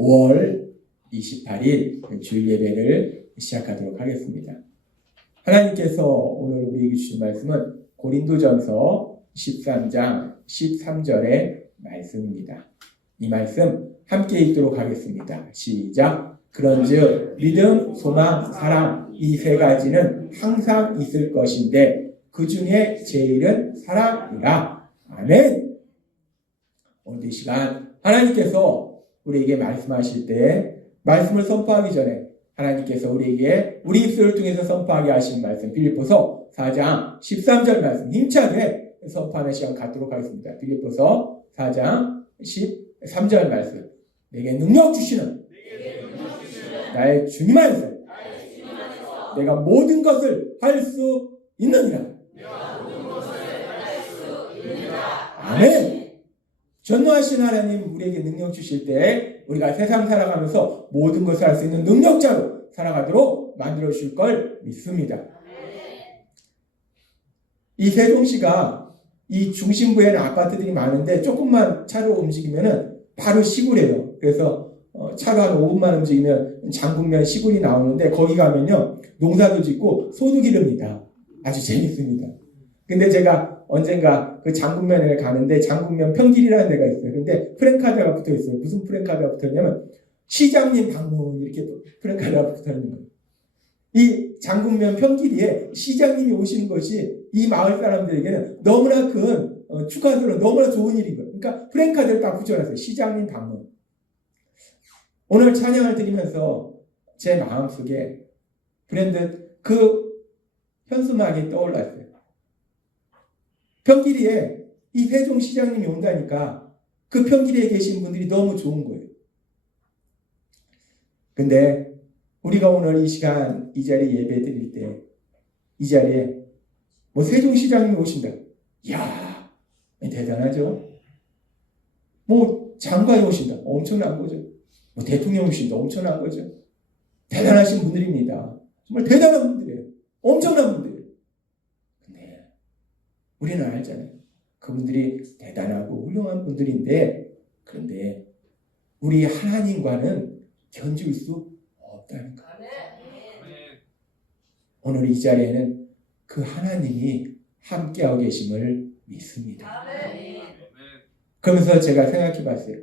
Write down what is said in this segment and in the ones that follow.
5월 28일 주일 예배를 시작하도록 하겠습니다. 하나님께서 오늘 우리에게 주신 말씀은 고린도전서 13장 13절의 말씀입니다. 이 말씀 함께 읽도록 하겠습니다. 시작. 그런즉 믿음, 소망, 사랑 이 세 가지는 항상 있을 것인데 그 중에 제일은 사랑이라. 아멘. 오늘 이 시간 하나님께서 우리에게 말씀하실 때 말씀을 선포하기 전에 하나님께서 우리에게 우리 입술을 통해서 선포하게 하신 말씀 빌립보서 4장 13절 말씀 힘차게 선포하는 시간 갖도록 하겠습니다. 빌립보서 4장 13절 말씀 내게 능력 주시는 나의 주님 안에서 내가 모든 것을 할 수 있느니라. 아멘. 전능하신 하나님 우리에게 능력 주실 때 우리가 세상 살아가면서 모든 것을 할 수 있는 능력자로 살아가도록 만들어 주실 걸 믿습니다. 이 세종시가 이 중심부에는 아파트들이 많은데 조금만 차로 움직이면은 바로 시골이에요. 그래서 차로 한 5분만 움직이면 장군면 시골이 나오는데 거기 가면요 농사도 짓고 소도 기릅니다. 아주 재밌습니다. 근데 제가 언젠가 그 장군면에 가는데 장군면 평길이라는 데가 있어요. 근데 프랜카드가 붙어 있어요. 무슨 프랜카드가 붙어 있냐면 시장님 방문 이렇게 프랜카드가 붙어 있는 거예요. 이 장군면 평길에 시장님이 오시는 것이 이 마을 사람들에게는 너무나 큰 축하스러운 너무나 좋은 일인 거예요. 그러니까 프랜카드를 딱 붙여놨어요. 시장님 방문. 오늘 찬양을 드리면서 제 마음속에 브랜드 그 현수막이 떠올랐어요. 평길이에 이 세종시장님이 온다니까 그 평길에 계신 분들이 너무 좋은 거예요. 근데 우리가 오늘 이 시간 이 자리에 예배 드릴 때 이 자리에 뭐 세종시장님이 오신다. 이야 대단하죠. 뭐 장관이 오신다. 엄청난 거죠. 뭐 대통령이 오신다. 엄청난 거죠. 대단하신 분들입니다. 정말 대단한 분들이에요. 엄청난 분들이에요. 근데 우리는 알잖아요. 그분들이 대단하고 훌륭한 분들인데 그런데 우리 하나님과는 견줄 수 없다는 거예요. 오늘 이 자리에는 그 하나님이 함께하고 계심을 믿습니다. 그러면서 제가 생각해 봤어요.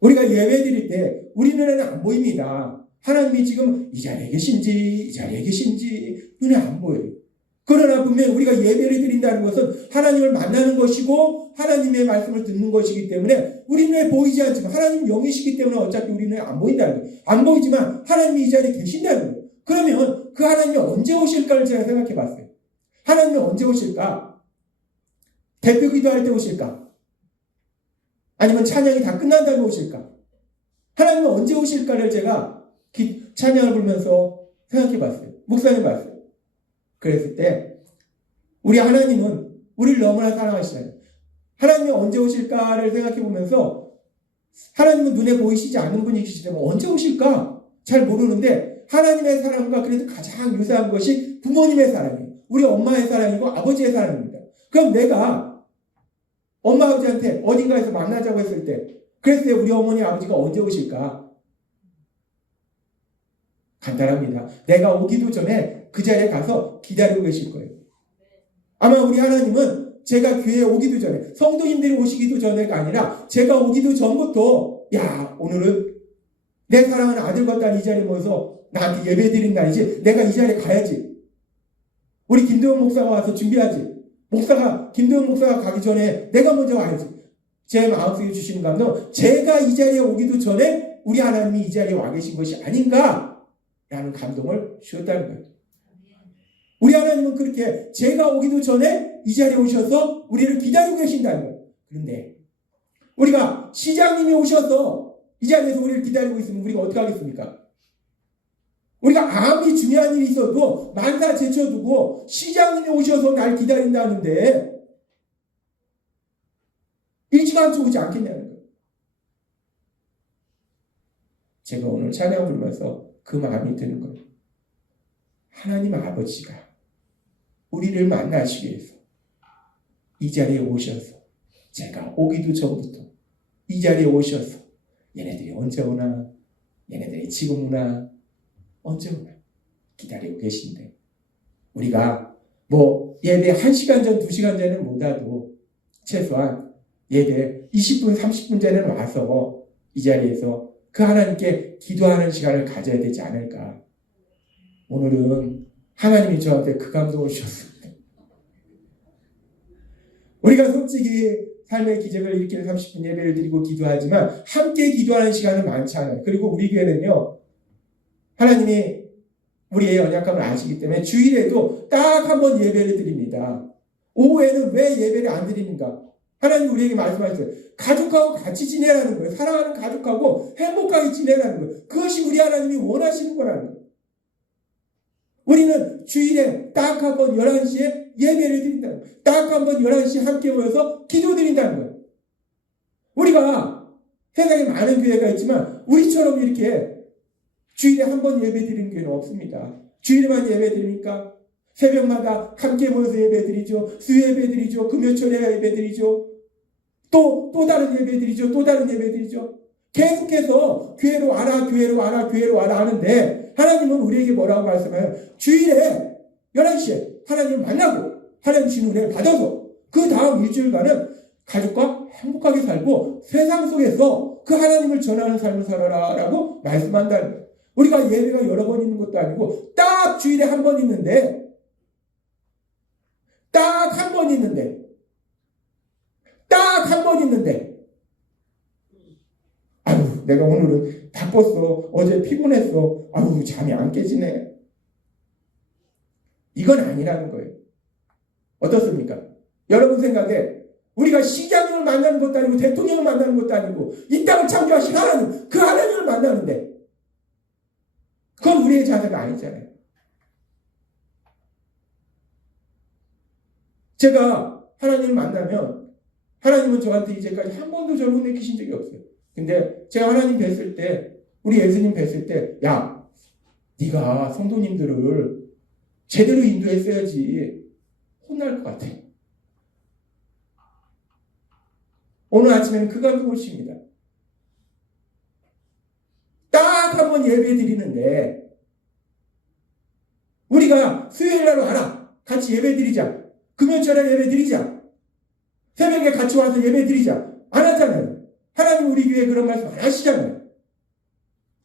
우리가 예배 드릴 때 우리 눈에는 안 보입니다. 하나님이 지금 이 자리에 계신지 이 자리에 계신지 눈에 안 보여요. 그러나 분명히 우리가 예배를 드린다는 것은 하나님을 만나는 것이고 하나님의 말씀을 듣는 것이기 때문에 우리 눈에 보이지 않지만 하나님 영이시기 때문에 어차피 우리 눈에 안 보인다는 거예요. 안 보이지만 하나님이 이 자리에 계신다는 거예요. 그러면 그 하나님이 언제 오실까를 제가 생각해 봤어요. 하나님이 언제 오실까? 대표 기도할 때 오실까? 아니면 찬양이 다 끝난 다음에 오실까? 하나님은 언제 오실까를 제가 찬양을 부르면서 생각해 봤어요. 묵상해 봤어요. 그랬을 때 우리 하나님은 우리를 너무나 사랑하시잖아요. 하나님이 언제 오실까를 생각해 보면서 하나님은 눈에 보이시지 않는 분이시기 때문에 언제 오실까? 잘 모르는데 하나님의 사랑과 그래도 가장 유사한 것이 부모님의 사랑이에요. 우리 엄마의 사랑이고 아버지의 사랑입니다. 그럼 내가 엄마 아버지한테 어딘가에서 만나자고 했을 때 그랬을 때 우리 어머니 아버지가 언제 오실까? 간단합니다. 내가 오기도 전에 그 자리에 가서 기다리고 계실 거예요. 아마 우리 하나님은 제가 교회에 오기도 전에 성도님들이 오시기도 전에가 아니라 제가 오기도 전부터 야 오늘은 내 사랑하는 아들과 딸 이 자리에 모여서 나한테 예배 드린 날이지 내가 이 자리에 가야지. 우리 김도영 목사가 와서 준비하지. 김도영 목사가 가기 전에 내가 먼저 와야지. 제 마음속에 주시는 감동 제가 이 자리에 오기도 전에 우리 하나님이 이 자리에 와 계신 것이 아닌가 라는 감동을 주었다는 거예요. 우리 하나님은 그렇게 제가 오기도 전에 이 자리에 오셔서 우리를 기다리고 계신다는 거예요. 그런데 우리가 시장님이 오셔서 이 자리에서 우리를 기다리고 있으면 우리가 어떻게 하겠습니까? 우리가 아무리 중요한 일이 있어도 만사 제쳐두고 시장님이 오셔서 날 기다린다는데 일찌감치 오지 않겠냐는 거예요. 제가 오늘 찬양 부르면서 그 마음이 드는 거예요. 하나님 아버지가 우리를 만나시기 위해서 이 자리에 오셔서 제가 오기도 전부터 이 자리에 오셔서 얘네들이 언제 오나 얘네들이 지금 오나 언제 오나 기다리고 계신데 우리가 뭐 예배 1시간 전, 2시간 전에는 못 와도 최소한 예배 20분, 30분 전에는 와서 이 자리에서 그 하나님께 기도하는 시간을 가져야 되지 않을까. 오늘은 하나님이 저한테 그 감동을 주셨습니다. 우리가 솔직히 삶의 기적을 일으키는 30분 예배를 드리고 기도하지만 함께 기도하는 시간은 많지 않아요. 그리고 우리 교회는요, 하나님이 우리의 연약함을 아시기 때문에 주일에도 딱 한 번 예배를 드립니다. 오후에는 왜 예배를 안 드리는가? 하나님 우리에게 말씀하셨어요. 가족하고 같이 지내라는 거예요. 사랑하는 가족하고 행복하게 지내라는 거예요. 그것이 우리 하나님이 원하시는 거라는 거예요. 우리는 주일에 딱 한 번 11시에 예배를 드린다는 거예요. 딱 한 번 11시에 함께 모여서 기도 드린다는 거예요. 우리가 세상에 많은 교회가 있지만 우리처럼 이렇게 주일에 한 번 예배 드리는 교회는 없습니다. 주일에만 예배 드립니까? 새벽마다 함께 모여서 예배 드리죠. 수요 예배 드리죠. 금요철에 예배 드리죠. 또 다른 예배 드리죠. 또 다른 예배 드리죠. 계속해서 교회로 와라, 교회로 와라, 교회로 와라 하는데 하나님은 우리에게 뭐라고 말씀해요? 주일에 11시에 하나님을 만나고 하나님 주신 은혜를 받아서 그 다음 일주일간은 가족과 행복하게 살고 세상 속에서 그 하나님을 전하는 삶을 살아라 라고 말씀한다는 거예요. 우리가 예배가 여러 번 있는 것도 아니고 딱 주일에 한 번 있는데 딱 한 번 있는데 아유 내가 오늘은 바빴어. 어제 피곤했어. 아유 잠이 안 깨지네. 이건 아니라는 거예요. 어떻습니까? 여러분 생각에 우리가 시장님을 만나는 것도 아니고 대통령을 만나는 것도 아니고 이 땅을 창조하신 하나님, 그 하나님을 만나는데 그건 우리의 자세가 아니잖아요. 제가 하나님을 만나면 하나님은 저한테 이제까지 한 번도 저를 혼내키신 적이 없어요. 근데 제가 하나님 뵀을 때, 우리 예수님 뵀을 때, 야, 네가 성도님들을 제대로 인도했어야지 혼날 것 같아. 오늘 아침에는 그 감동을 십니다. 딱 한 번 예배 드리는데 우리가 수요일날 와라. 같이 예배 드리자. 금요일에 예배 드리자. 새벽에 같이 와서 예배 드리자. 안 하잖아요. 하나님 우리 교회에 그런 말씀 안 하시잖아요.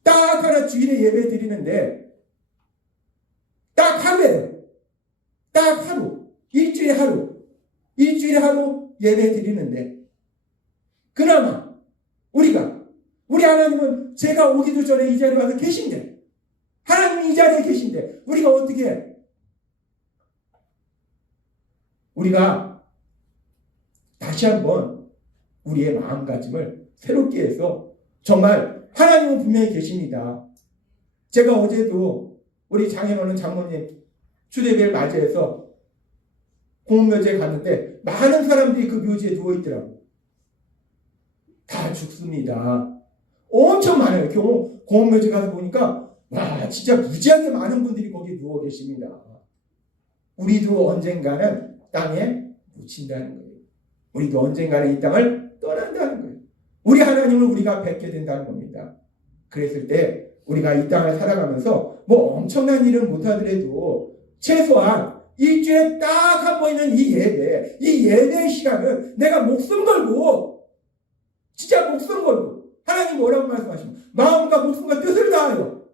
딱 하나 주일에 예배 드리는데 딱 하루예요. 딱 하루. 일주일에 하루 예배 드리는데 그나마 우리 하나님은 제가 오기도 전에 이 자리에 와서 계신데 하나님이 이 자리에 계신데 우리가 어떻게 해? 우리가 다시 한번 우리의 마음가짐을 새롭게 해서 정말 하나님은 분명히 계십니다. 제가 어제도 우리 장혜원은 장모님 추대배를 맞이해서 공묘지에 갔는데 많은 사람들이 그 묘지에 누워있더라고요. 다 죽습니다. 엄청 많아요. 공묘지 가서 보니까 와 진짜 무지하게 많은 분들이 거기에 누워 계십니다. 우리도 언젠가는 땅에 묻힌다는 거예요. 우리도 언젠가는 이 땅을 떠난다는 거예요. 우리 하나님을 우리가 뵙게 된다는 겁니다. 그랬을 때 우리가 이 땅을 살아가면서 뭐 엄청난 일은 못하더라도 최소한 일주일에 딱 한 번 있는 이 예배의 시간은 내가 목숨 걸고 진짜 목숨 걸고 하나님 뭐라고 말씀하십니까? 마음과 목숨과 뜻을 다하여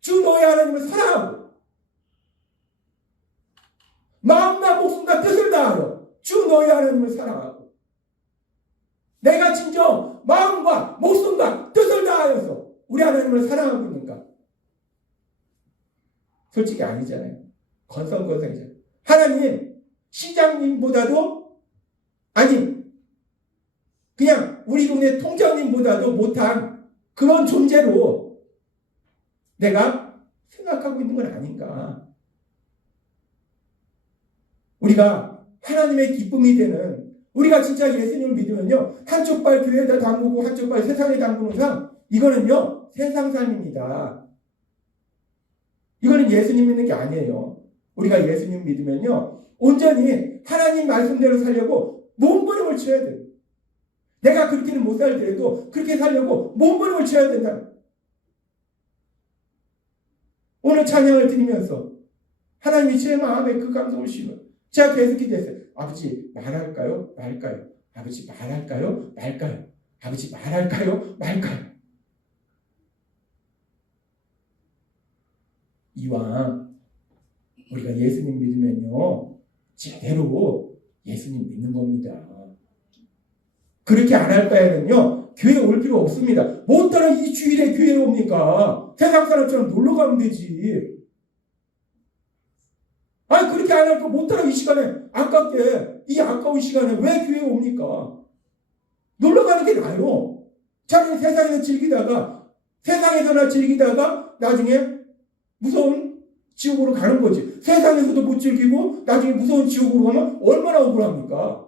주 너의 하나님을 사랑하고 마음과 목숨과 뜻을 다하여 주 너의 하나님을 사랑하고 내가 진정 마음과 목숨과 뜻을 다하여서 우리 하나님을 사랑하고 있는가? 솔직히 아니잖아요. 건성건성이잖아요. 하나님 시장님보다도 아니 그냥 우리 동네 통장님보다도 못한 그런 존재로 내가 생각하고 있는 건 아닌가. 우리가 하나님의 기쁨이 되는 우리가 진짜 예수님을 믿으면요 한쪽 발 교회에다 담그고 한쪽 발 세상에 담그는 삶 이거는요 세상 삶입니다. 이거는 예수님 믿는 게 아니에요. 우리가 예수님 믿으면요 온전히 하나님 말씀대로 살려고 몸부림을 쳐야 돼요. 내가 그렇게는 못 살더라도 그렇게 살려고 몸부림을 쳐야 된다. 오늘 찬양을 드리면서 하나님이 제 마음에 그 감동을 심어 제가 계속 기도했어요. 아버지 말할까요? 말까요? 아버지 말할까요? 말까요? 아버지 말할까요? 말까요? 이왕 우리가 예수님 믿으면요 제대로 예수님 믿는 겁니다. 그렇게 안 할 바에는요 교회 올 필요 없습니다. 뭐 따라 이 주일에 교회에 옵니까? 세상 사람처럼 놀러 가면 되지. 아니 그렇게 안 할 거 못 따라 이 시간에 아깝게 이 아까운 시간에 왜 교회에 옵니까? 놀러 가는 게 나아요. 차라리 세상에서 즐기다가 나중에 무서운 지옥으로 가는 거지. 세상에서도 못 즐기고 나중에 무서운 지옥으로 가면 얼마나 억울합니까?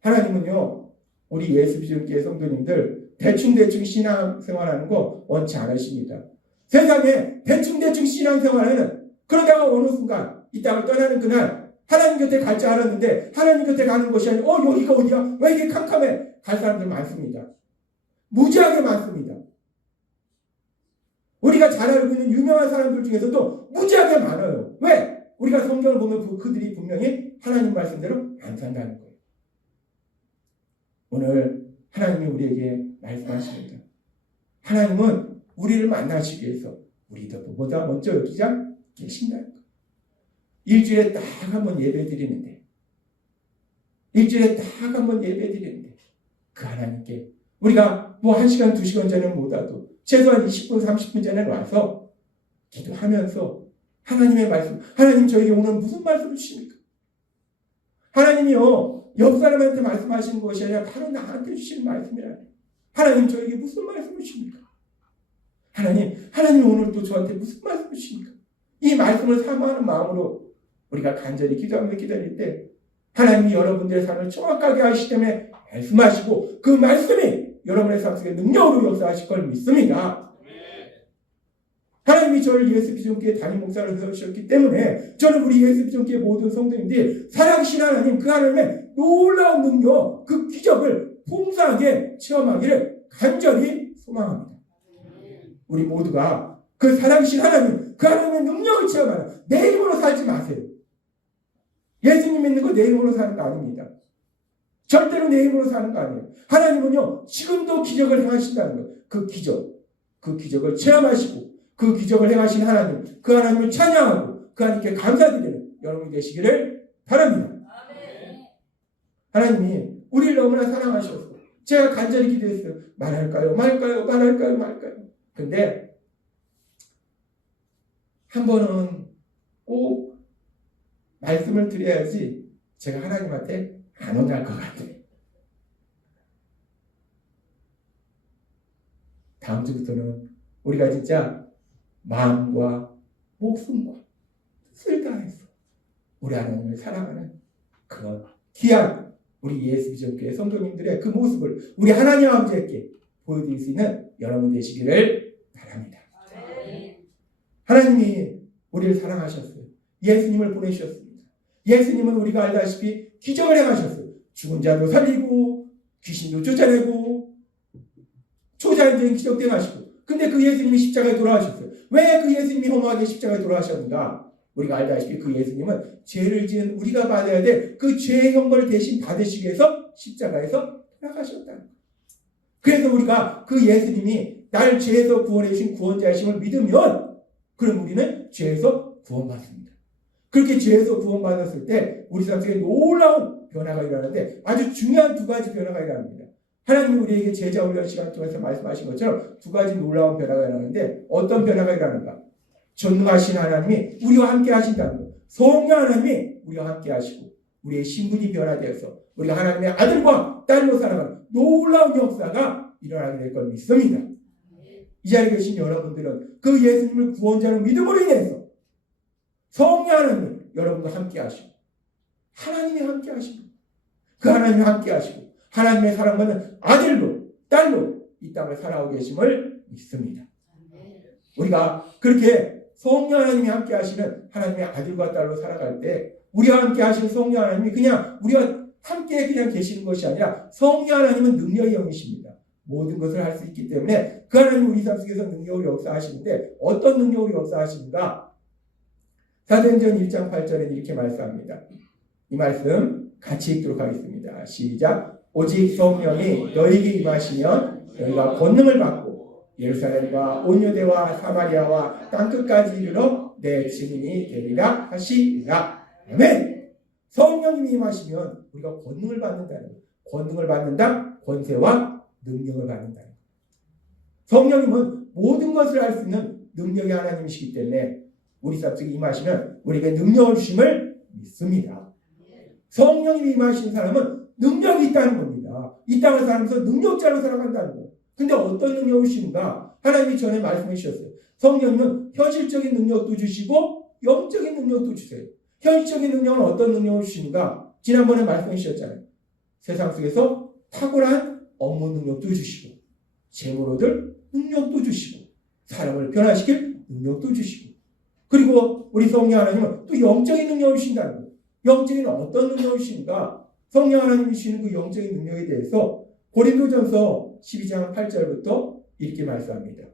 하나님은요 우리 예수비전교회 성도님들 대충 신앙생활하는 거 원치 않으십니다. 세상에 대충 신앙생활하는 그러다가 어느 순간 이 땅을 떠나는 그날 하나님 곁에 갈 줄 알았는데 하나님 곁에 가는 것이 아니고 여기가 어디야? 왜 이렇게 캄캄해? 갈 사람들 많습니다. 무지하게 많습니다. 우리가 잘 알고 있는 유명한 사람들 중에서도 무지하게 많아요. 왜? 우리가 성경을 보면 그들이 분명히 하나님 말씀대로 안 산다는 거예요. 오늘 하나님이 우리에게 말씀하십니다. 하나님은 우리를 만나시기 위해서 우리보다 먼저 여기 계신다는 거예요. 일주일에 딱 한 번 예배 드리는데 그 하나님께 우리가 뭐 1시간 2시간 전에는 못 와도 최소한 20분 30분 전에 와서 기도하면서 하나님의 말씀, 하나님 저에게 오늘 무슨 말씀을 주십니까? 하나님이요 옆 사람한테 말씀하시는 것이 아니라 바로 나한테 주시는 말씀이라네. 하나님 저에게 무슨 말씀을 주십니까? 하나님 오늘 또 저한테 무슨 말씀을 주십니까? 이 말씀을 사모하는 마음으로 우리가 간절히 기도하며 기다릴 때 하나님이 여러분들의 삶을 정확하게 하시기 때문에 말씀하시고 그 말씀이 여러분의 삶 속에 능력으로 역사하실 걸 믿습니다. 하나님이 저를 예수비전교회 담임 목사를 세우셨기 때문에 저는 우리 예수비전교회 모든 성도님들이 살아계신 하나님 그 하나님의 놀라운 능력 그 기적을 풍성하게 체험하기를 간절히 소망합니다. 우리 모두가 그 살아계신 하나님 그 하나님의 능력을 체험하는 내 힘으로 살지 마세요. 예수님 믿는 거 내 힘으로 사는 거 아닙니다. 절대로 내 힘으로 사는 거 아니에요. 하나님은요 지금도 기적을 행하신다는 거예요. 그 기적을 체험하시고 그 기적을 행하신 하나님 그 하나님을 찬양하고 그 하나님께 감사드리는 여러분이 되시기를 바랍니다. 하나님이 우리를 너무나 사랑하셔서 제가 간절히 기도했어요. 말할까요? 근데 한 번은 꼭 말씀을 드려야지 제가 하나님한테 안 혼날 것 같아요. 다음 주부터는 우리가 진짜 마음과 목숨과 뜻을 다해서 우리 하나님을 사랑하는 그런 귀한 우리 예수비전교회 성도님들의 그 모습을 우리 하나님 아버지께 보여드릴 수 있는 여러분 되시기를 바랍니다. 하나님이 우리를 사랑하셨어요. 예수님을 보내주셨습니다. 예수님은 우리가 알다시피 기적을 행하셨어요. 죽은 자도 살리고 귀신도 쫓아내고 초자연적인 기적도 행하시고 근데 그 예수님이 십자가에 돌아가셨어요. 왜 그 예수님이 허무하게 십자가에 돌아가셨는가? 우리가 알다시피 그 예수님은 죄를 지은 우리가 받아야 될 그 죄의 형벌을 대신 받으시기 위해서 십자가에서 돌아가셨다는 거예요. 그래서 우리가 그 예수님이 나를 죄에서 구원해 주신 구원자이심을 믿으면 그럼 우리는 죄에서 구원받습니다. 그렇게 죄에서 구원받았을 때 우리 삶 속에 놀라운 변화가 일어나는데 아주 중요한 두 가지 변화가 일어납니다. 하나님이 우리에게 제자 훈련 시간 통해서 말씀하신 것처럼 두 가지 놀라운 변화가 일어나는데 어떤 변화가 일어나는가? 전능하신 하나님이 우리와 함께 하신다는 것. 성령 하나님이 우리와 함께 하시고 우리의 신분이 변화되어서 우리가 하나님의 아들과 딸로 살아가는 놀라운 역사가 일어나게 될 걸 믿습니다. 이 자리에 계신 여러분들은 그 예수님을 구원자로 믿음으로 인해서 성령 하나님이 여러분과 함께 하시고 하나님이 함께 하시고 그 하나님이 함께 하시고 하나님의 사랑받는 아들로 딸로 이 땅을 살아오고 계심을 믿습니다. 우리가 그렇게 성령 하나님이 함께 하시는 하나님의 아들과 딸로 살아갈 때 우리와 함께 하시는 성령 하나님이 그냥 우리와 함께 그냥 계시는 것이 아니라 성령 하나님은 능력의 영이십니다. 모든 것을 할 수 있기 때문에 그 하나님 우리 삶 속에서 능력으로 역사하시는데 어떤 능력으로 역사하십니까? 사도행전 1장 8절에 이렇게 말씀합니다. 이 말씀 같이 읽도록 하겠습니다. 시작. 오직 성령이 너희에게 임하시면 너희가 권능을 받고 예루살렘과 온 유대와 사마리아와 땅끝까지 이르러 내 증인이 되리라 하시리라. 아멘. 성령님이 임하시면 우리가 권능을 받는다는 거예요. 권능을 받는다. 권세와 능력을 받는다는 거예요. 성령님은 모든 것을 할 수 있는 능력의 하나님이시기 때문에 우리 삶 속에 임하시면 우리에게 능력을 주심을 믿습니다. 성령님이 임하신 사람은 능력이 있다는 겁니다. 이 땅을 살면서 능력자로 살아간다는 거예요. 근데 어떤 능력을 주시는가? 하나님이 전에 말씀해 주셨어요. 성령님은 현실적인 능력도 주시고 영적인 능력도 주세요. 현실적인 능력은 어떤 능력을 주시는가? 지난번에 말씀해 주셨잖아요. 세상 속에서 탁월한 업무 능력도 주시고 재물 얻을 능력도 주시고 사람을 변화시킬 능력도 주시고 그리고 우리 성령 하나님은 또 영적인 능력을 주신다는 거예요. 영적인 어떤 능력을 주시는가? 성령 하나님이 주시는 그 영적인 능력에 대해서 고린도전서 12장 8절부터 이렇게 말씀합니다.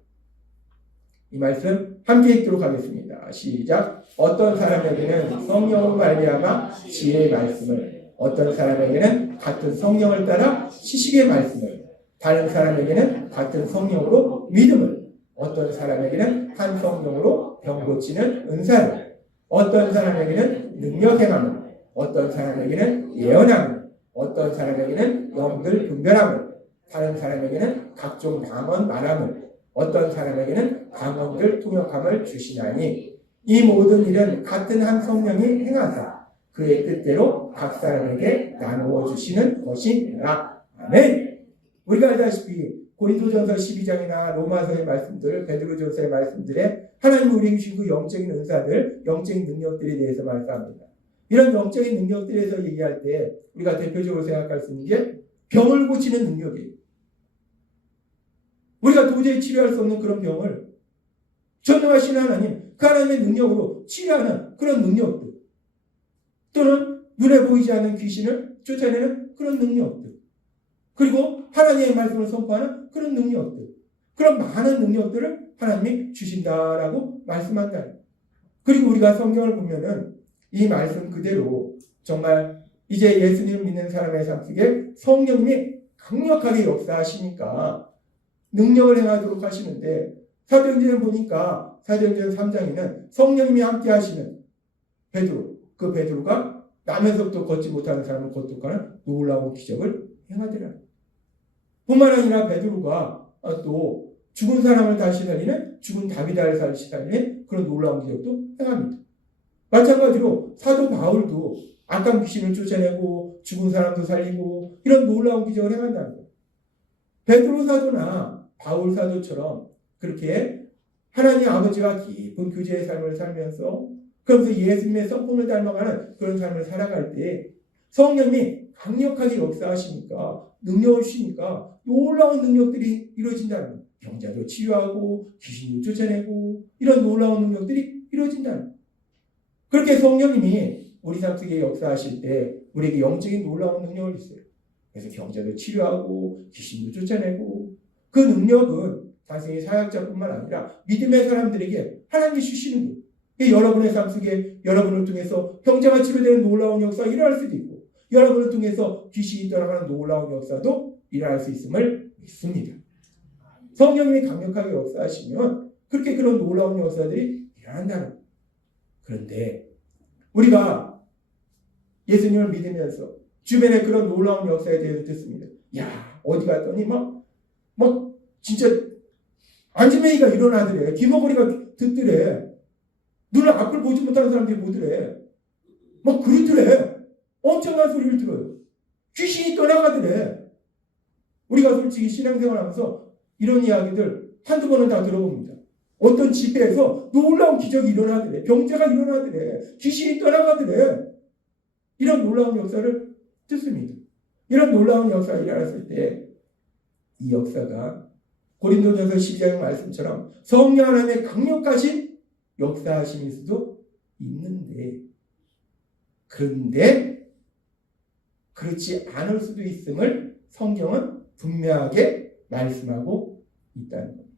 이 말씀 함께 읽도록 하겠습니다. 시작. 어떤 사람에게는 성령으로 말미암아 지혜의 말씀을, 어떤 사람에게는 같은 성령을 따라 지식의 말씀을, 다른 사람에게는 같은 성령으로 믿음을, 어떤 사람에게는 한 성령으로 병 고치는 은사를, 어떤 사람에게는 능력 행함을, 어떤 사람에게는 예언함을, 어떤 사람에게는 영들 분별함을, 다른 사람에게는 각종 방언 말함을, 어떤 사람에게는 방언들 통역함을 주시나니 이 모든 일은 같은 한 성령이 행하사 그의 뜻대로 각 사람에게 나누어 주시는 것이니라. 아멘. 우리가 알다시피 고린도전서 12장이나 로마서의 말씀들, 베드로전서의 말씀들에 하나님이 우리에게 주신 그 영적인 은사들, 영적인 능력들에 대해서 말씀합니다. 이런 영적인 능력들에 대해서 얘기할 때 우리가 대표적으로 생각할 수 있는 게 병을 고치는 능력이에요. 우리가 도저히 치료할 수 없는 그런 병을 전능하신 하나님, 그 하나님의 능력으로 치료하는 그런 능력들, 또는 눈에 보이지 않는 귀신을 쫓아내는 그런 능력들, 그리고 하나님의 말씀을 선포하는 그런 능력들, 그런 많은 능력들을 하나님이 주신다라고 말씀한다. 그리고 우리가 성경을 보면은 이 말씀 그대로 정말 이제 예수님을 믿는 사람의 삶 속에 성령님이 강력하게 역사하시니까 능력을 행하도록 하시는데, 사도행전을 보니까 사도행전 3장에는 성령님이 함께 하시는 베드로, 그 베드로가 나면서부터 걷지 못하는 사람을 걷도록하는 놀라운 기적을 행하더라. 뿐만 아니라 베드로가 또 죽은 사람을 다시 살리는, 죽은 다윗을 다시 살리는 그런 놀라운 기적도 행합니다. 마찬가지로 사도 바울도 악한 귀신을 쫓아내고 죽은 사람도 살리고 이런 놀라운 기적을 행한다는 거예요. 베드로 사도나 바울 사도처럼 그렇게 하나님 아버지와 깊은 교제의 삶을 살면서, 그러면서 예수님의 성품을 닮아가는 그런 삶을 살아갈 때 성령님이 강력하게 역사하시니까, 능력을 주시니까 놀라운 능력들이 이루어진다는 거예요. 병자도 치유하고 귀신도 쫓아내고 이런 놀라운 능력들이 이루어진다는 거예요. 그렇게 성령님이 우리 삶 속에 역사하실 때 우리에게 영적인 놀라운 능력을 주세요. 그래서 병자도 치료하고 귀신도 쫓아내고, 그 능력은 단순히 사역자뿐만 아니라 믿음의 사람들에게 하나님이 주시는 거예요. 여러분의 삶 속에 여러분을 통해서 병자가 치료되는 놀라운 역사가 일어날 수도 있고, 여러분을 통해서 귀신이 떠나가는 놀라운 역사도 일어날 수 있음을 믿습니다. 성령님이 강력하게 역사하시면 그렇게 그런 놀라운 역사들이 일어난다는 거예요. 그런데 우리가 예수님을 믿으면서 주변에 그런 놀라운 역사에 대해서 듣습니다. 야, 어디 갔더니 막 진짜 안지매기가 일어나더래. 귀머거리가 듣더래. 눈을 앞을 보지 못하는 사람들이 보더래. 막 그러더래. 엄청난 소리를 들어요. 귀신이 떠나가더래. 우리가 솔직히 신앙생활 하면서 이런 이야기들 한두 번은 다 들어봅니다. 어떤 집회에서 놀라운 기적이 일어나더래. 병자가 일어나더래. 귀신이 떠나가더래. 이런 놀라운 역사를 듣습니다. 이런 놀라운 역사가 일어났을 때 이 역사가 고린도전서 12장 말씀처럼 성령 하나님의 강력하신 역사하심일 수도 있는데, 그런데 그렇지 않을 수도 있음을 성경은 분명하게 말씀하고 있다는 겁니다.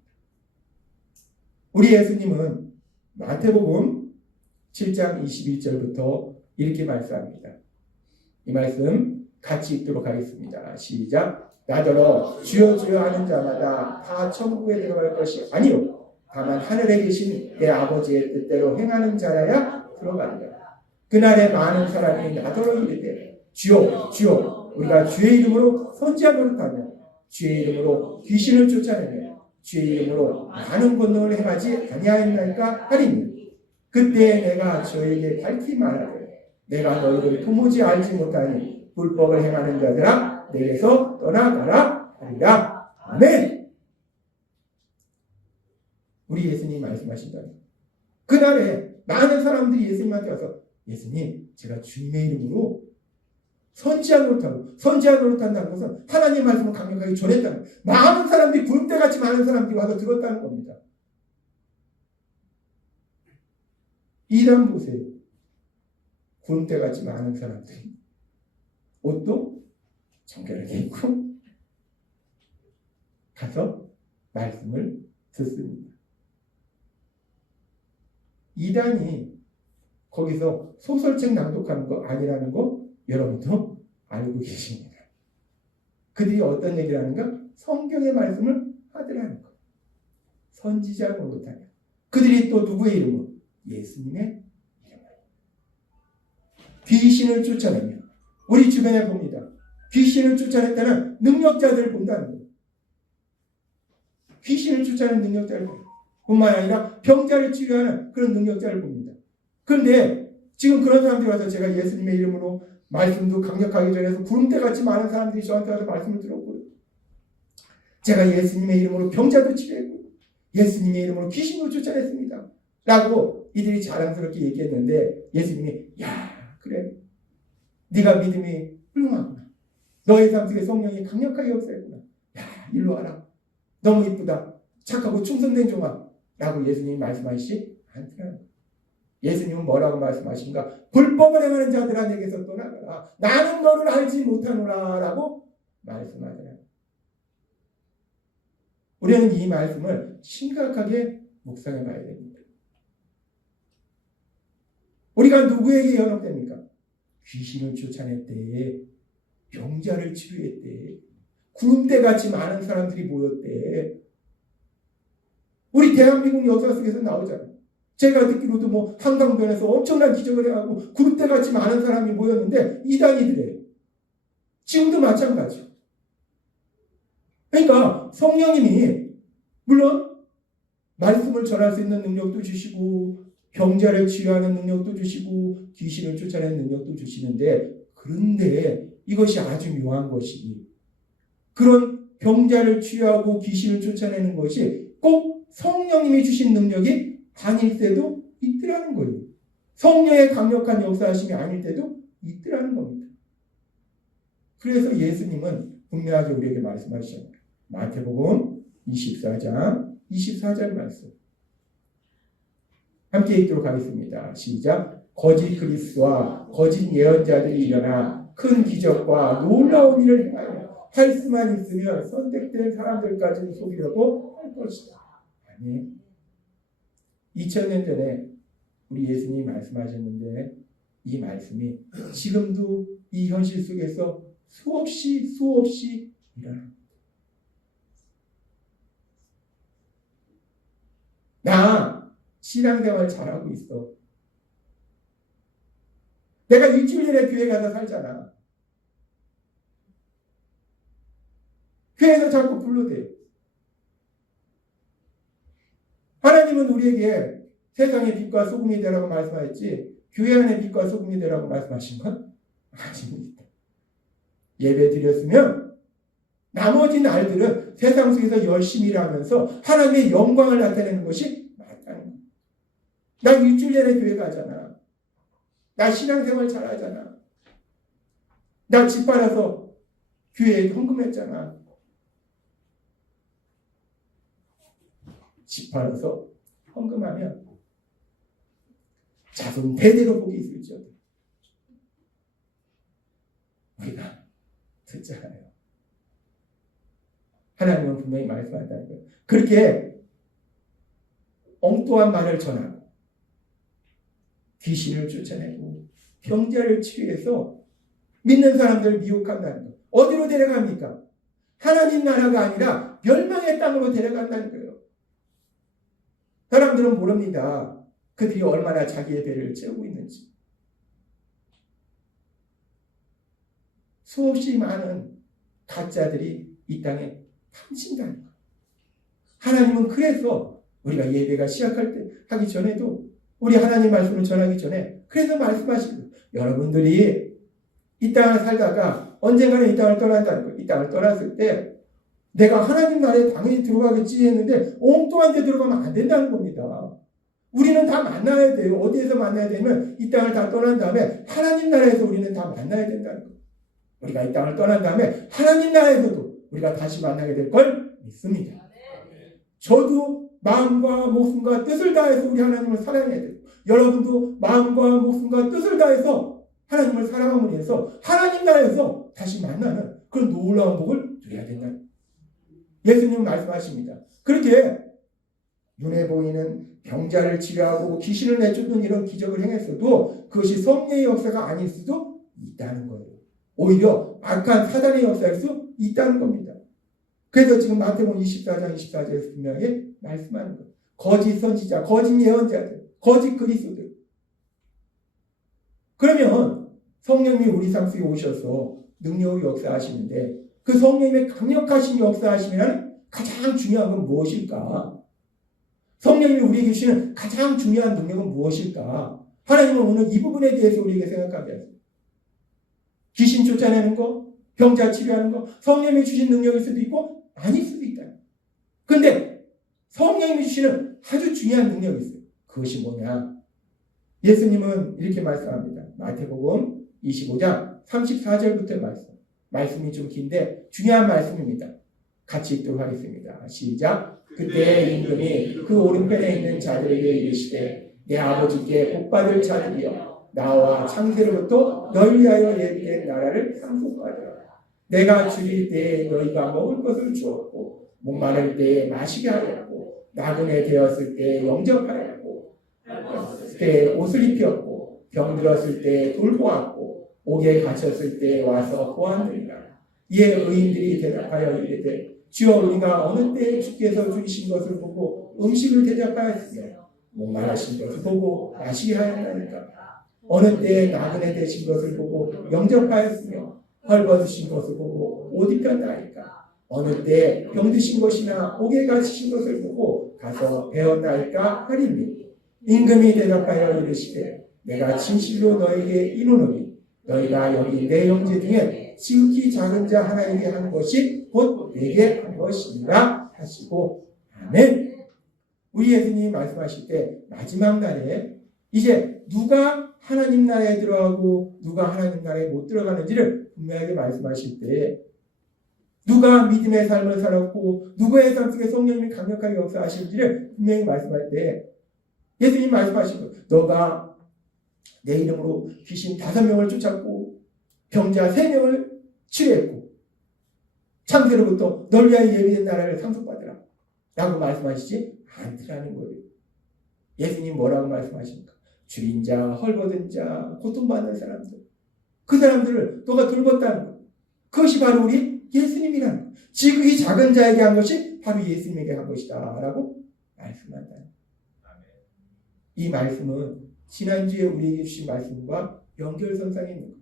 우리 예수님은 마태복음 7장 21절부터 이렇게 말씀합니다. 이 말씀 같이 읽도록 하겠습니다. 시작. 나더러 주여 주여 하는 자마다 다 천국에 들어갈 것이 아니요 다만 하늘에 계신 내 아버지의 뜻대로 행하는 자라야 들어가리라. 그날에 많은 사람이 나더러 이르되 주여 주여 우리가 주의 이름으로 선지자 노릇하며 주의 이름으로 귀신을 쫓아내며 주의 이름으로 많은 권능을 행하지 아니하였나이까 하리니 그때 내가 저에게 밝히 말하되 내가 너희를 도무지 알지 못하니 불법을 행하는 자들아 내게서 떠나가라 하리라. 아멘. 우리 예수님이 말씀하신다. 그날에 많은 사람들이 예수님한테 와서 예수님 제가 주님의 이름으로 선지자 노릇한다는 것은 하나님의 말씀을 강력하게 전했다는 거예요. 많은 사람들이 구름대같이 많은 사람들이 와서 들었다는 겁니다. 이단 보세요. 구름대같이 많은 사람들이 옷도 정결하게 입고 가서 말씀을 듣습니다. 이단이 거기서 소설책 낭독하는 거 아니라는 거 여러분도 알고 계십니다. 그들이 어떤 얘기를 하는가? 성경의 말씀을 하더라는 거. 선지자 노릇하냐. 그들이 또 누구의 이름으로? 예수님의 이름으로. 귀신을 쫓아내며 우리 주변에 봅니다. 귀신을 쫓아냈다는 능력자들을 본다는 거예요. 귀신을 쫓아내는 능력자를 봅니다. 뿐만 아니라 병자를 치료하는 그런 능력자를 봅니다. 그런데 지금 그런 사람들이 와서 제가 예수님의 이름으로 말씀도 강력하게 전해서 구름대같이 많은 사람들이 저한테 와서 말씀을 들었고요. 제가 예수님의 이름으로 병자도 치료했고 예수님의 이름으로 귀신도 쫓아냈습니다. 라고 이들이 자랑스럽게 얘기했는데 예수님이 야 그래 네가 믿음이 훌륭하구나. 너의 삶 속에 성령이 강력하게 역사했구나. 야 일로 와라. 너무 이쁘다. 착하고 충성된 종아. 라고 예수님이 말씀하시지 않더라고요. 예수님은 뭐라고 말씀하신가? 불법을 행하는 자들아 내게서 떠나가라. 나는 너를 알지 못하노라 라고 말씀하더라고요. 우리는 이 말씀을 심각하게 묵상해 봐야 됩니다. 우리가 누구에게 연합됩니까? 귀신을 쫓아낼 때에 병자를 치료했대. 구름대같이 많은 사람들이 모였대. 우리 대한민국 역사 속에서 나오잖아요. 제가 듣기로도 뭐 한강변에서 엄청난 기적을 해가고 구름대같이 많은 사람이 모였는데 이단이들이에요. 지금도 마찬가지죠. 그러니까 성령님이 물론 말씀을 전할 수 있는 능력도 주시고 병자를 치유하는 능력도 주시고 귀신을 쫓아내는 능력도 주시는데 그런데 이것이 아주 묘한 것이 그런 병자를 치유하고 귀신을 쫓아내는 것이 꼭 성령님이 주신 능력이 아닐 때도 있더라는 거예요. 성령의 강력한 역사하심이 아닐 때도 있더라는 겁니다. 그래서 예수님은 분명하게 우리에게 말씀하시잖아요. 마태복음 24절 말씀. 함께 읽도록 하겠습니다. 시작. 거짓 그리스도와 거짓 예언자들이 일어나 큰 기적과 놀라운 일을 행하여 할 수만 있으면 선택된 사람들까지는 속이려고 할 것이다. 아니, 2000년 전에 우리 예수님이 말씀하셨는데 이 말씀이 지금도 이 현실 속에서 수없이 일어납니다. 나 신앙생활 잘하고 있어. 내가 일주일 전에 교회 가서 살잖아. 교회에서 자꾸 불러대요. 하나님은 우리에게 세상의 빛과 소금이 되라고 말씀하셨지 교회 안의 빛과 소금이 되라고 말씀하신 건 아닙니다. 예배 드렸으면 나머지 날들은 세상 속에서 열심히 일하면서 하나님의 영광을 나타내는 것이 맞다는 거예요. 나 일주일 전에 교회 가잖아. 나 신앙생활 잘하잖아. 나 집 팔아서 교회에 헌금했잖아. 집 팔아서 헌금하면 자손 대대로 복이 있을지어다. 우리가 듣잖아요. 하나님은 분명히 말씀한다는 거예요. 그렇게 엉뚱한 말을 전하고 귀신을 쫓아내고 병자를 치유해서 믿는 사람들을 미혹한다는 거예요. 어디로 데려갑니까? 하나님 나라가 아니라 멸망의 땅으로 데려간다는 거예요. 사람들은 모릅니다. 그들이 얼마나 자기의 배를 채우고 있는지. 수없이 많은 가짜들이 이 땅에 판친다는 거예요. 하나님은 그래서 우리가 예배가 시작할 때 하기 전에도 우리 하나님 말씀을 전하기 전에 그래서 말씀하시고 여러분들이 이 땅을 살다가 언젠가는 이 땅을 떠난다는 거예요. 이 땅을 떠났을 때 내가 하나님 나라에 당연히 들어가겠지 했는데 엉뚱한 데 들어가면 안 된다는 겁니다. 우리는 다 만나야 돼요. 어디에서 만나야 되면 이 땅을 다 떠난 다음에 하나님 나라에서 우리는 다 만나야 된다는 거예요. 우리가 이 땅을 떠난 다음에 하나님 나라에서도 우리가 다시 만나게 될 걸 믿습니다. 저도 마음과 목숨과 뜻을 다해서 우리 하나님을 사랑해야 돼요. 여러분도 마음과 목숨과 뜻을 다해서 하나님을 사랑함으로 해서 하나님 나라에서 다시 만나는 그런 놀라운 복을 누려야 된다. 예수님은 말씀하십니다. 그렇게 눈에 보이는 병자를 치료하고 귀신을 내쫓는 이런 기적을 행했어도 그것이 성령의 역사가 아닐 수도 있다는 거예요. 오히려 악한 사단의 역사일 수 있다는 겁니다. 그래서 지금 마태복음 24장 24절에서 분명히 말씀하는 거예요. 거짓 선지자, 거짓 예언자들, 거짓 그리스도들. 그러면 성령님이 우리 삶 속에 오셔서 능력을 역사하시는데 그 성령님의 강력하신 역사하시면 가장 중요한 건 무엇일까? 성령님이 우리에게 주시는 가장 중요한 능력은 무엇일까? 하나님은 오늘 이 부분에 대해서 우리에게 생각하게 하세요. 귀신 쫓아내는 거, 병자 치료하는 거, 성령님이 주신 능력일 수도 있고 아닐 수도 있다. 그런데 성령님이 주시는 아주 중요한 능력이 있어요. 그것이 뭐냐? 예수님은 이렇게 말씀합니다. 마태복음 25장 34절부터 말씀이 좀 긴데 중요한 말씀입니다. 같이 읽도록 하겠습니다. 시작. 그때 임금이 그 오른편에 있는 자들에게 이르시되 내 아버지께 복받을 자들이여 나와 창세로부터 너희 위하여 예비된 나라를 상속받으라. 내가 줄일 때에 너희가 먹을 것을 주었고 목마를 때에 마시게 하였고 나그네 되었을 때에 영접하였고 그때 옷을 입혔고 병들었을 때에 돌보았고 옥에 갇혔을 때에 와서 보았느니라. 이에 의인들이 대답하여 이르되 주여 우리가 어느 때에 주께서 주신 것을 보고 음식을 대접하였으며 목마르신 것을 보고 마시게 하였나니까. 어느 때에 나그네 되신 것을 보고 영접하였으며 헐벗으신 것을 보고 옷 입혔나이까. 어느 때에 병드신 것이나 옥에 갇히신 것을 보고 가서 배웠나이까 하리니. 임금이 대답하여 이르시되 내가 진실로 너에게 이르노니 너희가 여기 내 형제 중에 지극히 작은 자 하나에게 한 것이 곧 내게 한 것이니라 하시고 아멘. 우리 예수님이 말씀하실 때 마지막 날에 이제 누가 하나님 나라에 들어가고 누가 하나님 나라에 못 들어가는지를 분명하게 말씀하실 때 누가 믿음의 삶을 살았고 누구의 삶 속에 성령님이 강력하게 역사하실지를 분명히 말씀할 때 예수님이 말씀하시고 너가 내 이름으로 귀신 5명을 쫓았고 병자 3명을 치료했고 창세로부터 널 위하여 예비된 나라를 상속받으라 라고 말씀하시지 않더라는 거예요. 예수님 뭐라고 말씀하십니까? 줄인 자, 헐벗은 자, 고통받는 사람들 그 사람들을 너가 돌봤다는 것 그것이 바로 우리 예수님이라는 것 지극히 작은 자에게 한 것이 바로 예수님에게 한 것이다 라고 말씀한다. 이 말씀은 지난주에 우리에게 주신 말씀과 연결선상에 있는 것.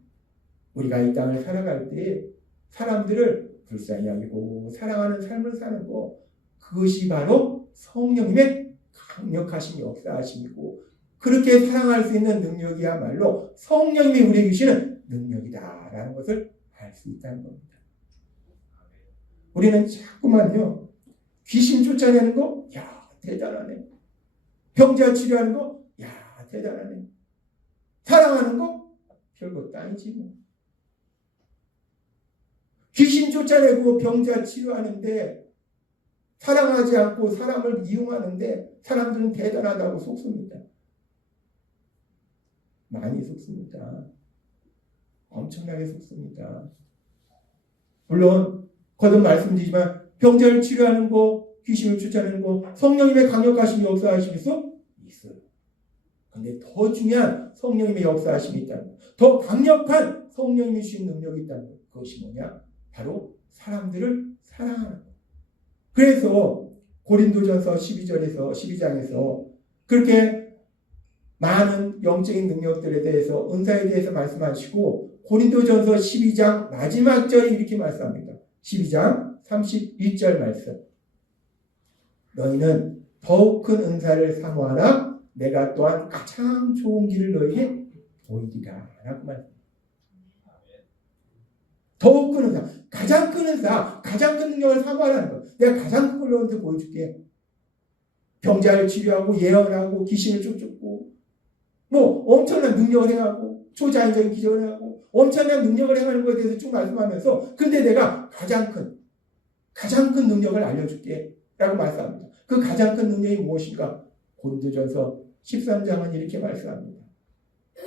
우리가 이 땅을 살아갈 때 사람들을 불쌍히 여기고 사랑하는 삶을 사는 것 그것이 바로 성령님의 강력하신 역사하심이고 그렇게 사랑할 수 있는 능력이야말로 성령님이 우리에게 주시는 능력이다라는 것을 알 수 있다는 겁니다. 우리는 자꾸만요 귀신 쫓아내는 거 야 대단하네. 병자 치료하는 거 야 대단하네. 사랑하는 거 별것도 아니지 뭐. 귀신 쫓아내고 병자 치료하는데 사랑하지 않고 사람을 이용하는데 사람들은 대단하다고 속습니다. 많이 속습니다. 엄청나게 속습니다. 물론 거듭 말씀드리지만 병자를 치료하는 거, 귀신을 쫓아내는 거, 성령님의 강력하신 역사하심이 있어요. 근데 더 중요한 성령님의 역사하심이 있다는 거, 더 강력한 성령님이 주신 능력이 있다는 거, 그것이 뭐냐? 바로 사람들을 사랑하는 거. 그래서 고린도전서 12장에서 그렇게 많은 영적인 능력들에 대해서, 은사에 대해서 말씀하시고, 고린도전서 12장 마지막 절에 이렇게 말씀합니다. 12장 31절 말씀. 너희는 더욱 큰 은사를 사모하라. 내가 또한 가장 좋은 길을 너희에게 보이리라. 라고 말합니다. 더욱 큰 은사, 가장 큰 은사, 가장 큰 능력을 사모하라는 거. 내가 가장 큰 걸 너한테 보여줄게. 병자를 치료하고, 예언하고, 귀신을 쫓고, 뭐 엄청난 능력을 행하고, 초자연적인 기적을 행하고, 엄청난 능력을 행하는 것에 대해서 쭉 말씀하면서, 근데 내가 가장 큰 능력을 알려줄게. 라고 말씀합니다. 그 가장 큰 능력이 무엇인가? 고린도전서 13장은 이렇게 말씀합니다.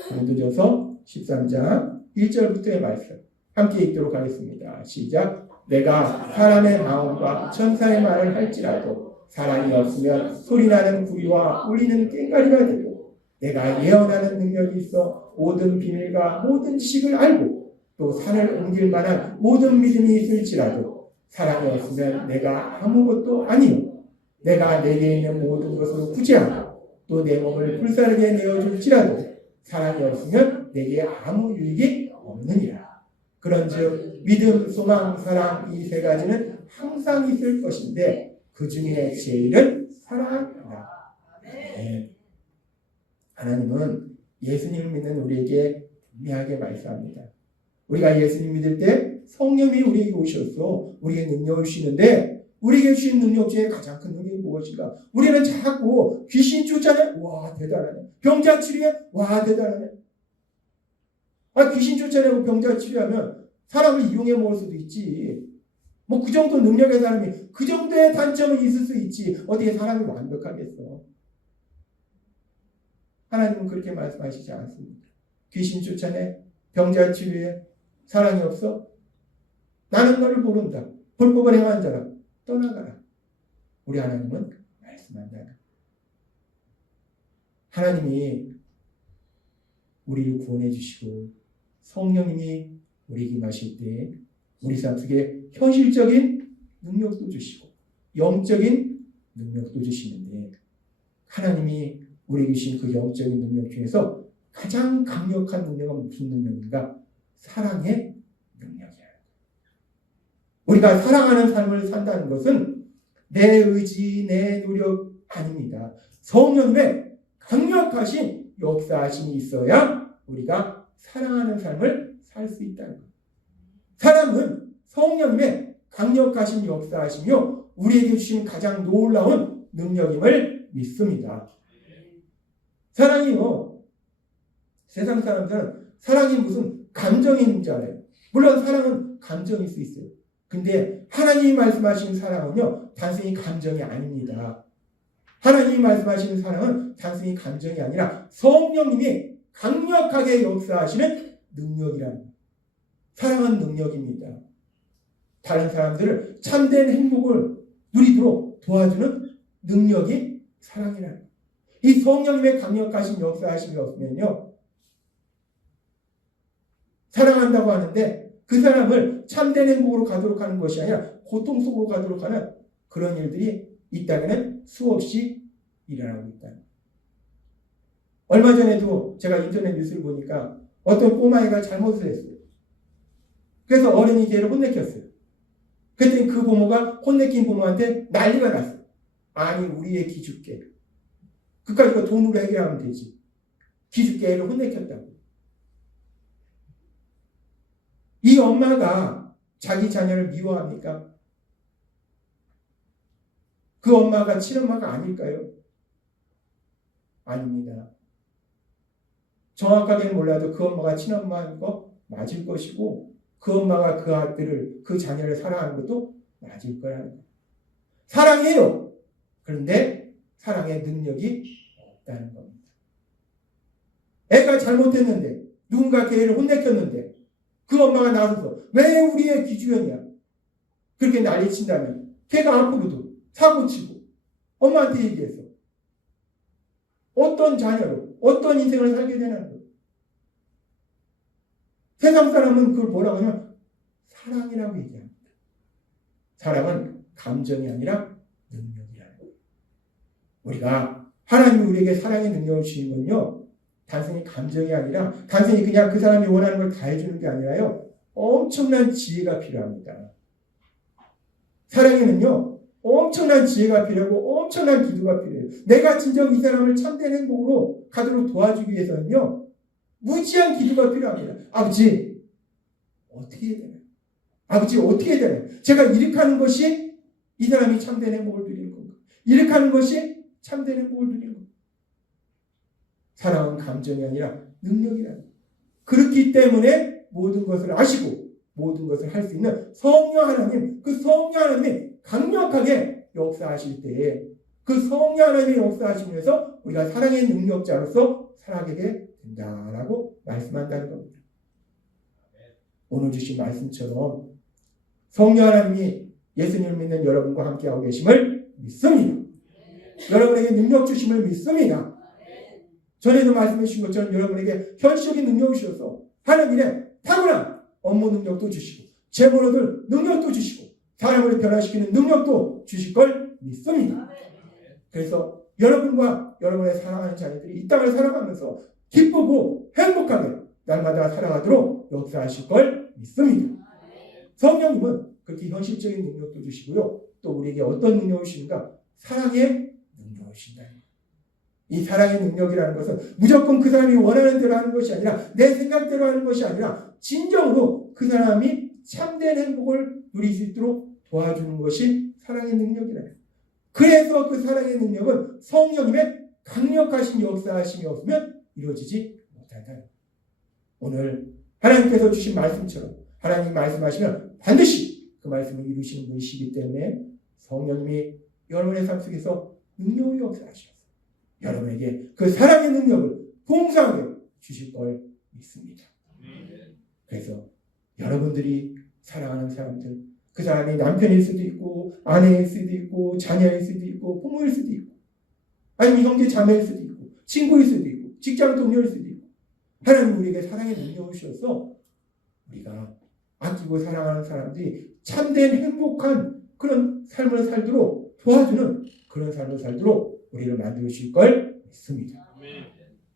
고린도전서 13장 1절부터의 말씀. 함께 읽도록 하겠습니다. 시작. 내가 사람의 마음과 천사의 말을 할지라도 사랑이 없으면 소리나는 구리와 울리는 꽹과리가 되고, 내가 예언하는 능력이 있어 모든 비밀과 모든 지식을 알고 또 산을 옮길 만한 모든 믿음이 있을지라도 사랑이 없으면 내가 아무것도 아니요, 내가 내게 있는 모든 것으로 구제하고 또 내 몸을 불사르게 내어줄지라도 사랑이 없으면 내게 아무 유익이 없느니라. 그런즉 믿음, 소망, 사랑, 이 세 가지는 항상 있을 것인데 그 중에 제일은 사랑이다. 네. 하나님은 예수님을 믿는 우리에게 분명하게 말씀합니다. 우리가 예수님 믿을 때 성령이 우리에게 오셔서 우리에게 능력을 주시는데, 우리에게 주신 능력 중에 가장 큰 능력이 무엇인가? 우리는 자꾸 귀신 쫓아내, 와 대단하네. 병자 치료해, 와 대단하네. 귀신 쫓아내고 병자 치료하면 사람을 이용해 먹을 수도 있지. 뭐 그 정도 능력의 사람이, 그 정도의 단점은 있을 수 있지. 어떻게 사람이 완벽하겠어? 하나님은 그렇게 말씀하시지 않습니다. 귀신 쫓아내, 병자 치료해, 사랑이 없어? 나는 너를 모른다. 불법을 행한 자라 떠나가라. 우리 하나님은 말씀한다. 하나님이 우리를 구원해 주시고 성령님이 우리에게 임하실 때 우리 삶 속에 현실적인 능력도 주시고 영적인 능력도 주시는데, 하나님이 우리에게 주신 그 영적인 능력 중에서 가장 강력한 능력은 무슨 능력인가? 사랑의 능력이야. 우리가 사랑하는 삶을 산다는 것은 내 의지, 내 노력 아닙니다. 성령님의 강력하신 역사하심이 있어야 우리가 사랑하는 삶을 살 수 있다는 것. 사랑은 성령님의 강력하신 역사하시며 우리에게 주신 가장 놀라운 능력임을 믿습니다. 사랑이요, 세상 사람들은 사랑이 무슨 감정인 줄 알아요. 물론 사랑은 감정일 수 있어요. 근데 하나님이 말씀하시는 사랑은요, 단순히 감정이 아닙니다. 하나님이 말씀하시는 사랑은 단순히 감정이 아니라 성령님이 강력하게 역사하시는 능력이라는 거예요. 사랑은 능력입니다. 다른 사람들을 참된 행복을 누리도록 도와주는 능력이 사랑이라는 거예요. 이 성령님의 강력하신 역사하심이 없으면요, 사랑한다고 하는데 그 사람을 참된 행복으로 가도록 하는 것이 아니라 고통 속으로 가도록 하는 그런 일들이 이 땅에는 수없이 일어나고 있다. 얼마 전에도 제가 인터넷 뉴스를 보니까 어떤 꼬마애가 잘못을 했어요. 그래서 어른이 걔를 혼내켰어요. 그랬더니 그 부모가 혼내킨 부모한테 난리가 났어요. 아니, 우리 애 기죽게. 그까짓 거 돈으로 해결하면 되지. 기죽게 애를 혼내켰다고. 이 엄마가 자기 자녀를 미워합니까? 그 엄마가 친엄마가 아닐까요? 아닙니다. 정확하게는 몰라도 그 엄마가 친엄마인 거 맞을 것이고, 그 엄마가 그 아들을, 그 자녀를 사랑하는 것도 맞을 거라는 거예요. 사랑해요. 그런데 사랑의 능력이 없다는 겁니다. 애가 잘못했는데, 누군가 걔를 혼내켰는데 그 엄마가 나서서 왜 우리 애 기주연이야? 그렇게 난리친다면 걔가 아프고도 사고치고 엄마한테 얘기해서 어떤 자녀로 어떤 인생을 살게 되는 거예요. 세상 사람은 그걸 뭐라고 하냐면 사랑이라고 얘기합니다. 사랑은 감정이 아니라 능력이라는 거예요. 우리가 하나님이 우리에게 사랑의 능력을 주신 건요, 단순히 감정이 아니라 단순히 그냥 그 사람이 원하는 걸 다 해주는 게 아니라요, 엄청난 지혜가 필요합니다. 사랑에는요, 엄청난 지혜가 필요하고 엄청난 기도가 필요해요. 내가 진정 이 사람을 참된 행복으로 가도록 도와주기 위해서는요, 무지한 기도가 필요합니다. 아버지, 어떻게 해야 되나요? 아버지, 어떻게 해야 되나요? 제가 이렇게 하는 것이 이 사람이 참된 행복을 누리는 건가? 이렇게 하는 것이 참된 행복을 누리는 건가? 사랑은 감정이 아니라 능력이라는 거예요. 그렇기 때문에 모든 것을 아시고 모든 것을 할 수 있는 성령 하나님, 그 성령 하나님이 강력하게 역사하실 때에 그 성령 하나님의 역사하시면서 우리가 사랑의 능력자로서 살아가게 된다라고 말씀한다는 겁니다. 오늘 주신 말씀처럼 성령 하나님이 예수님을 믿는 여러분과 함께하고 계심을 믿습니다. 여러분에게 능력 주심을 믿습니다. 전에도 말씀해 주신 것처럼 여러분에게 현실적인 능력을 주셔서 하는 일에 탁월한 업무 능력도 주시고 재물 얻을 능력도 주시고 사람을 변화시키는 능력도 주실 걸 믿습니다. 그래서 여러분과 여러분의 사랑하는 자녀들이 이 땅을 살아가면서 기쁘고 행복하게 날마다 살아가도록 역사하실 걸 믿습니다. 성령님은 그렇게 현실적인 능력도 주시고요. 또 우리에게 어떤 능력을 주신가? 사랑의 능력을 주신다. 이 사랑의 능력이라는 것은 무조건 그 사람이 원하는 대로 하는 것이 아니라 내 생각대로 하는 것이 아니라 진정으로 그 사람이 참된 행복을 누릴 수 있도록 도와주는 것이 사랑의 능력이라. 그래서 그 사랑의 능력은 성령님의 강력하신 역사하심이 없으면 이루어지지 못한다. 오늘 하나님께서 주신 말씀처럼 하나님 말씀하시면 반드시 그 말씀을 이루시는 분이시기 때문에 성령님이 여러분의 삶 속에서 능력을 역사하셔서 여러분에게 그 사랑의 능력을 풍성하게 주실 걸 믿습니다. 그래서 여러분들이 사랑하는 사람들, 그 사람이 남편일 수도 있고 아내일 수도 있고 자녀일 수도 있고 부모일 수도 있고 아니면 형제 자매일 수도 있고 친구일 수도 있고 직장 동료일 수도 있고 하나님 우리에게 사랑의 능력을 주셔서 우리가 아끼고 사랑하는 사람들이 참된 행복한 그런 삶을 살도록 도와주는 그런 삶을 살도록 우리를 만들어 주실 걸 믿습니다.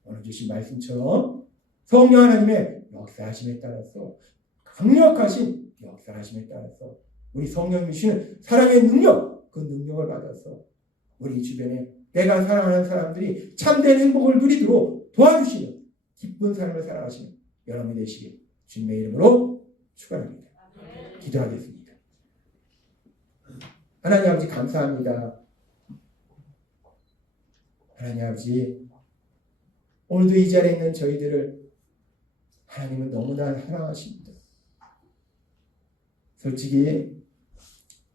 오늘 주신 말씀처럼 성령 하나님의 역사하심에 따라서 강력하신 역사하심에 따라서 우리 성령이 주시는 사랑의 능력, 그 능력을 받아서 우리 주변에 내가 사랑하는 사람들이 참된 행복을 누리도록 도와주시는 기쁜 삶을 살아가시는 여러분이 되시길 주님의 이름으로 축원합니다. 기도하겠습니다. 하나님 아버지 감사합니다. 하나님 아버지 오늘도 이 자리에 있는 저희들을 하나님은 너무나 사랑하십니다. 솔직히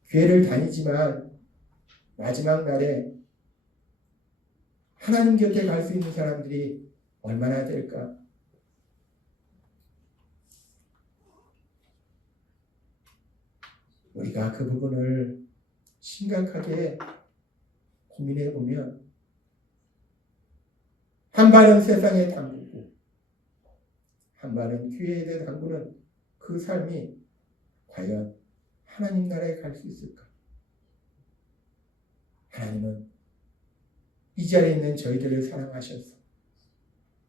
교회를 다니지만 마지막 날에 하나님 곁에 갈 수 있는 사람들이 얼마나 될까? 우리가 그 부분을 심각하게 고민해 보면 한 발은 세상에 담그고 한 발은 교회에 담그는 그 삶이 과연 하나님 나라에 갈 수 있을까? 하나님은 이 자리에 있는 저희들을 사랑하셔서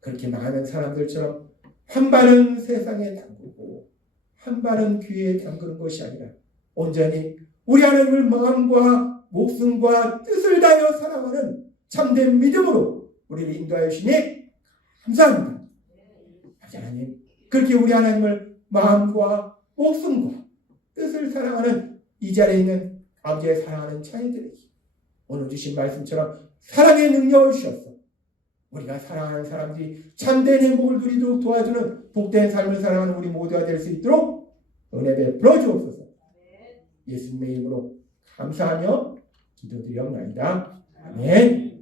그렇게 많은 사람들처럼 한 발은 세상에 담그고 한 발은 교회에 담그는 것이 아니라 온전히 우리 하나님을 마음과 목숨과 뜻을 다하여 사랑하는 참된 믿음으로 우리를 인도하여 주시니 감사합니다. 하나님, 그렇게 우리 하나님을 마음과 목숨과 뜻을 사랑하는 이 자리에 있는 아버지의 사랑하는 자녀들에게 오늘 주신 말씀처럼 사랑의 능력을 주셔서 우리가 사랑하는 사람들이 참된 행복을 누리도록 도와주는 복된 삶을 살아가는 우리 모두가 될 수 있도록 은혜 베풀어 주옵소서. 예수님의 이름으로 감사하며 기도드리옵나이다. 아멘.